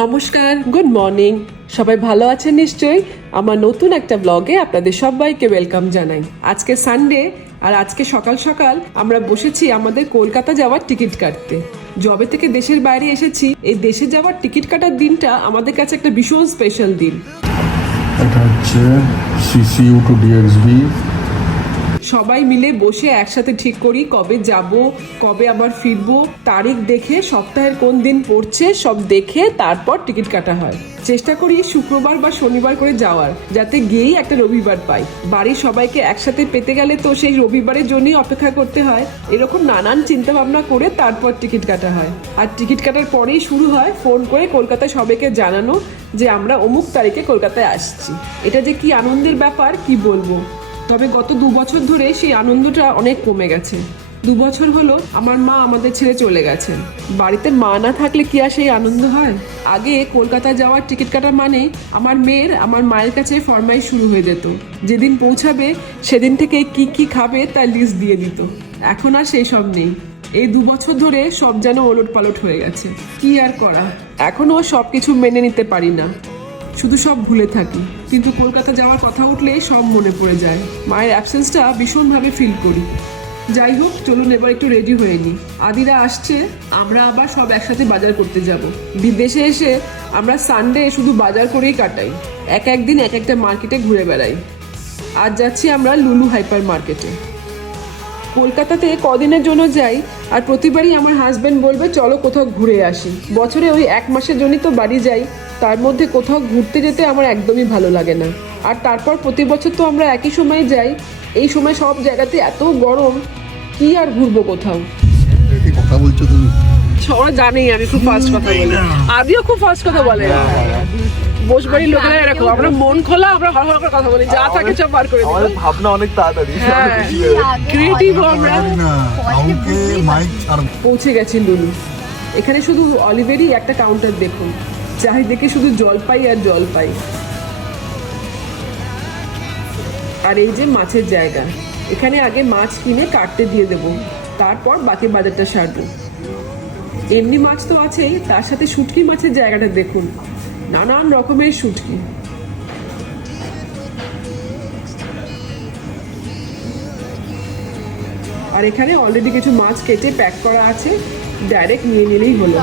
নমস্কার, good morning. সবাই ভালো আছেন নিশ্চয়ই। আমার নতুন একটা ব্লগে আপনাদের সবাইকে ওয়েলকাম জানাই। আজকে সানডে আর আজকে সকাল সকাল আমরা বসেছি আমাদের কলকাতা যাওয়ার টিকিট কাটতে। যবে থেকে দেশের বাইরে এসেছি, এই দেশে যাওয়ার টিকিট কাটার দিনটা আমাদের কাছে একটা ভীষণ স্পেশাল দিন। এটা হচ্ছে সিসিইউ টু ডিএক্সবি। সবাই মিলে বসে একসাথে ঠিক করি কবে যাব, কবে আবার ফিরবো, তারিখ দেখে সপ্তাহের কোন দিন পড়ছে সব দেখে তারপর টিকিট কাটা হয়। চেষ্টা করি শুক্রবার বা শনিবার করে যাওয়ার, যাতে গিয়েই একটা রবিবার পাই। বাড়ির সবাইকে একসাথে পেতে গেলে তো সেই রবিবারের জন্যই অপেক্ষা করতে হয়। এরকম নানান চিন্তা ভাবনা করে তারপর টিকিট কাটা হয়। আর টিকিট কাটার পরেই শুরু হয় ফোন করে কলকাতায় সবাইকে জানানো যে আমরা অমুক তারিখে কলকাতায় আসছি। এটা যে কি আনন্দের ব্যাপার কি বলবো। তবে গত 2 বছর ধরে সেই আনন্দটা অনেক কমে গেছে। 2 বছর হলো আমার মা আমাদের ছেড়ে চলে গেছেন। বাড়িতে মা না থাকলে কি আর সেই আনন্দ হয়? আগে কলকাতা যাওয়ার টিকিট কাটা মানে আমার মেয়ের আমার মায়ের কাছে ফরমাইশ শুরু হয়ে যেত। যেদিন পৌঁছাবে সেদিন থেকে কি কি খাবে তার লিস্ট দিয়ে দিত। এখন আর সেই সব নেই। এই 2 বছর ধরে সব যেন ওলট পালট হয়ে গেছে। কি আর করা, এখনও সব কিছু মেনে নিতে পারি না, শুধু সব ভুলে থাকি। কিন্তু কলকাতা যাওয়ার কথা উঠলে সব মনে পড়ে যায়। মায়ের অ্যাবসেন্সটা ভীষণভাবে ফিল করি। যাই হোক, চলুন এবার একটু রেডি হয়ে নিই। আদিরা আসছে, আমরা আবার সব একসাথে বাজার করতে যাব। বিদেশে এসে আমরা সানডে শুধু বাজার করেই কাটাই। এক একদিন এক একটা মার্কেটে ঘুরে বেড়াই। আজ যাচ্ছি আমরা লুলু হাইপার মার্কেটে। কলকাতাতে কদিনের জন্য যাই, আর প্রতিবারই আমার হাজব্যান্ড বলবে চলো কোথাও ঘুরে আসি। বছরে ওই 1 মাসের জন্যই তো বাড়ি যাই, তার মধ্যে কোথাও ঘুরতে যেতে আমার একদমই ভালো লাগে না। আর তারপর প্রতি বছর তো আমরা একই সময় যাই। এই সময় সব জায়গাতে এত গরম, কি আর ঘুরবো কোথাও। কথা বলছো তুমি? সবাই জানেই আমি খুব ফাস্ট কথা বলি, আমিও খুব ফাস্ট কথা বলে। বসবাড়ির লোকেরা এরকম, আমরা মন খোলা, আমরা হড়হড় করে কথা বলি, যা থাকে সব বার করে দিই। আমাদের ভাবনা অনেক তাড়াতাড়ি, ক্রিয়েটিভ আমরা। কাউকে মাইক ছাড়ব। পৌঁছে গেছি লুলু। এখানে শুধু অলিভেরই একটা কাউন্টার দেখুন, চারিদিকে শুধু জলপাই আর জলপাই। আর এই যে মাছের জায়গা, এখানে আগে মাছ কিনে কাটতে দিয়ে দেবো, তারপর বাকি বাজারটা সারবো। এমনি মাছ তো আছেই, তার সাথে শুটকি মাছের জায়গাটা দেখুন, নানান রকমের শুটকি। আর এখানে অলরেডি কিছু মাছ কেটে প্যাক করা আছে, ডাইরেক্ট নিয়ে নিলেই হলো।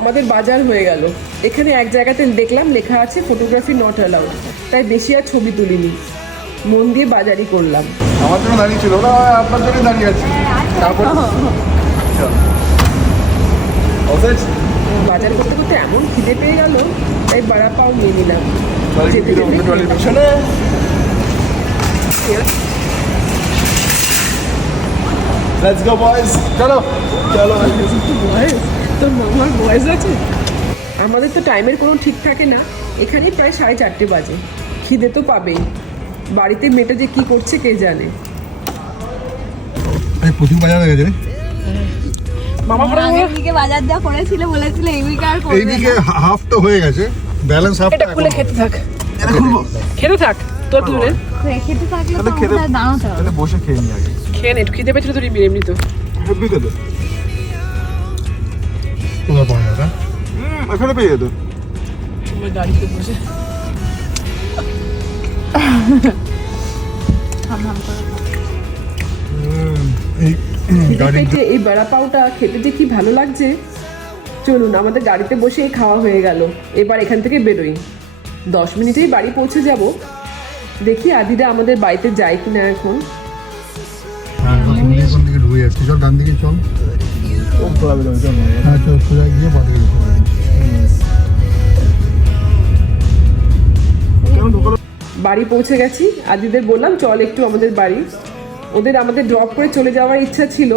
আমাদের বাজার হয়ে গেল। এখানে এক জায়গাতে দেখলাম লেখা আছে ফটোগ্রাফি নট অ্যালাউড, তাই বেশি আর ছবি তুলিনি, মন দিয়ে বাজারই করলাম। আমার জন্য দাঁড়িয়ে ছিল, ওরা আপনার জন্য দাঁড়িয়ে আছে। তারপর বাজার করতে করতে এমন খিদে পেয়ে গেল, তাই বাড়া পাও নিয়ে নিলাম। যেতে যেতে লেটস গো বয়েজ, চলো চলো। তোর মামার বয়স আছে। আমাদের তো টাইমের কোনো ঠিক থাকে না। এখানেই প্রায় 4:30 বাজে। খিদে তো পাবেই। বাড়িতে মেয়েটা যে কি করছে কে জানে। প্রচুর বাজার হয়ে গেছে। মামা আগের উইকে বাজার যা করেছিল বলেছিল এই উইকে আর করবে এইদিকে না। হাফ তো হয়ে গেছে, ব্যালেন্স হাফ। এটা খুলে খেতে থাক, খেতে থাক তোর তুলে খেতে থাকলে তো তাহলে খেতে আমাদের দাঁড়াতে হবে। তাহলে বসে খেয়ে নি আগে। খেয়ে নে, একটু খিদে পেয়েছিল তোর এমনি তো। হেব্বি খেতে কোথায় পাওয়া যায়? এখানে পেয়ে যেত। তোমার গাড়িতে বসে হাম হাম করে এই গাড়ি পেটে এই বড়া পাউটা খেতে যে কি ভালো লাগছে। চলুন, আমাদের গাড়িতে বসে খাওয়া হয়ে গেল, এবার এখান থেকে বেরোই। 10 মিনিটেই বাড়ি পৌঁছে যাব। দেখি আদিরা আমাদের বাড়িতে যায় কিনা এখন। কোন দিকে ঢুকে যাচ্ছে? চল ডান দিকে চল। হ্যাঁ চল, সোজা গিয়ে বাঁ দিকে চলে যাবো। বাড়ি পৌঁছে গেছি। আদিদের বললাম চল একটু আমাদের বাড়ি। ওদের আমাদের ড্রপ করে চলে যাওয়ার ইচ্ছা ছিল।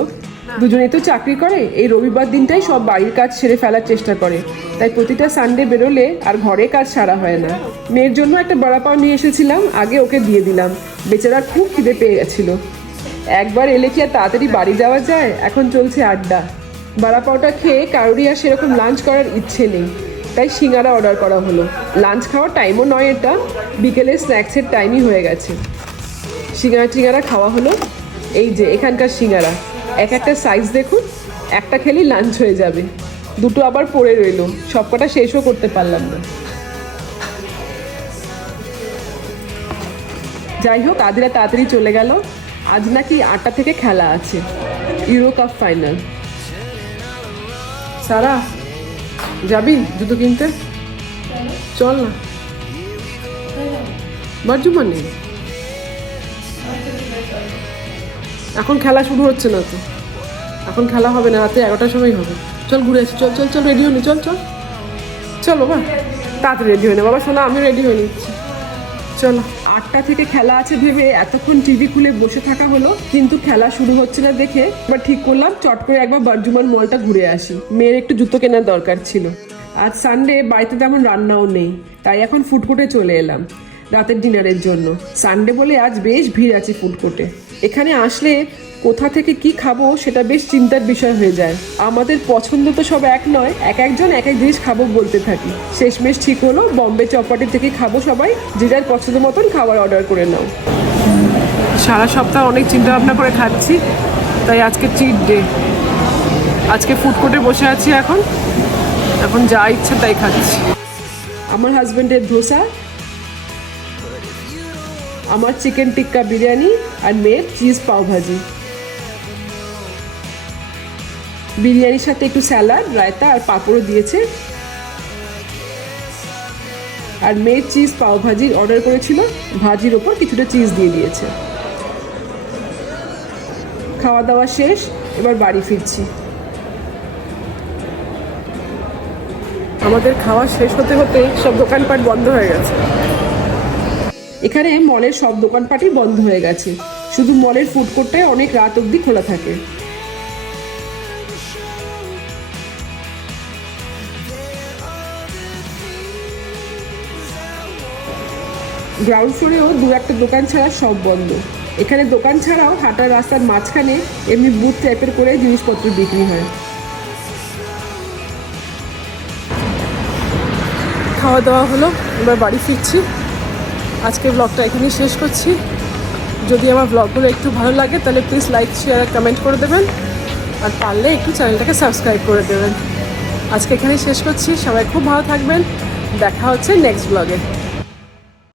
দুজনেই তো চাকরি করে, এই রবিবার দিনটাই সব বাড়ির কাজ সেরে ফেলার চেষ্টা করে, তাই প্রতিটা সানডে বেরোলে আর ঘরে কাজ সারা হয় না। মেয়ের জন্য একটা বড়া পাও নিয়ে এসেছিলাম, আগে ওকে দিয়ে দিলাম। বেচারা খুব খিদে পেয়ে গেছিল। একবার এলে কি আর তাড়াতাড়ি বাড়ি যাওয়া যায়? এখন চলছে আড্ডা। বড়া পাওটা খেয়ে কারোরই আর সেরকম লাঞ্চ করার ইচ্ছে নেই, তাই সিঙ্গারা অর্ডার করা হলো। লাঞ্চ খাওয়ার টাইমও নয় এটা, বিকেলে স্ন্যাক্সের টাইমই হয়ে গেছে। সিঙ্গারা খাওয়া হলো। এই যে এখানকার সিঙ্গারা, এক একটা সাইজ দেখুন, একটা খেলেই লাঞ্চ হয়ে যাবে। দুটো আবার পড়ে রইলো, সবকটা শেষও করতে পারলাম না। যাই হোক, আদিরা তাড়াতাড়ি চলে গেল। আজ নাকি 8টা থেকে খেলা আছে, ইউরো কাপ ফাইনাল। সারা যাবি জুতো কিনতে? চল না, বারজুমান নেই এখন, খেলা শুরু হচ্ছে না তো, এখন খেলা হবে না, রাতে 11টার সময় হবে। চল ঘুরে আসি, চল চল চল, রেডি হয়নি, চল চল চল বাবা, তাড়াতাড়ি রেডি হয়ে না বাবা, শোনা আমি রেডি হয়ে নিচ্ছি, চলো। 8টা থেকে খেলা আছে ভেবে এতক্ষণ টিভি খুলে বসে থাকা হলো, কিন্তু খেলা শুরু হচ্ছে না দেখে এবার ঠিক করলাম চট করে একবার বারজুমান মলটা ঘুরে আসি। মেয়ের একটু জুতো কেনার দরকার ছিল। আজ সানডে, বাড়িতে তেমন রান্নাও নেই, তাই এখন ফুড কোর্টে চলে এলাম রাতের ডিনারের জন্য। সানডে বলে আজ বেশ ভিড় আছে ফুড কোর্টে। এখানে আসলে কোথা থেকে কি খাবো সেটা বেশ চিন্তার বিষয় হয়ে যায়। আমাদের পছন্দ তো সব এক নয়, এক একজন এক এক জিনিস খাবো বলতে থাকি। শেষমেশ ঠিক হলো বম্বে চপাটি থেকে খাবো সবাই, যে যার পছন্দ মতন খাবার অর্ডার করে নাও। সারা সপ্তাহ অনেক চিন্তা ভাবনা করে খাচ্ছি, তাই আজকে চিট ডে। আজকে ফুড কোর্টে বসে আছি, এখন যা ইচ্ছে তাই খাচ্ছি। আমার হাজবেন্ডের ধোসা, আমার চিকেন টিক্কা বিরিয়ানি, আর মেয়ের চিজ পাওভাজি। বিরিয়ানির সাথে একটু স্যালাড, রায়তা আর পাঁপড়ও দিয়েছে। আর মেয়ের চিজ পাওভাজি অর্ডার করেছিল, ভাজির ওপর কিছুটা চিজ দিয়ে দিয়েছে। খাওয়া দাওয়া শেষ, এবার বাড়ি ফিরছি। আমাদের খাওয়া শেষ হতে হতে সব দোকানপাট বন্ধ হয়ে গেছে। এখানে মলের সব দোকানপাটই বন্ধ হয়ে গেছে, শুধু মলের ফুড কোর্টটাই অনেক রাত অবধি খোলা থাকে। গ্রাউন্ড ফ্লোরেও দু একটা দোকান ছাড়া সব বন্ধ। এখানে দোকান ছাড়াও হাঁটার রাস্তার মাঝখানে এমনি বুথ টাইপের করে জিনিসপত্র বিক্রি হয়। খাওয়া দাওয়া হলো, এবার বাড়ি ফিরছি। আজকের ব্লগটা এখানেই শেষ করছি। যদি আমার ব্লগগুলো একটু ভালো লাগে তাহলে প্লিজ লাইক, শেয়ার, কমেন্ট করে দেবেন, আর পারলে একটু চ্যানেলটাকে সাবস্ক্রাইব করে দেবেন। আজকে এখানেই শেষ করছি। সবাই খুব ভালো থাকবেন, দেখা হচ্ছে নেক্সট ব্লগে।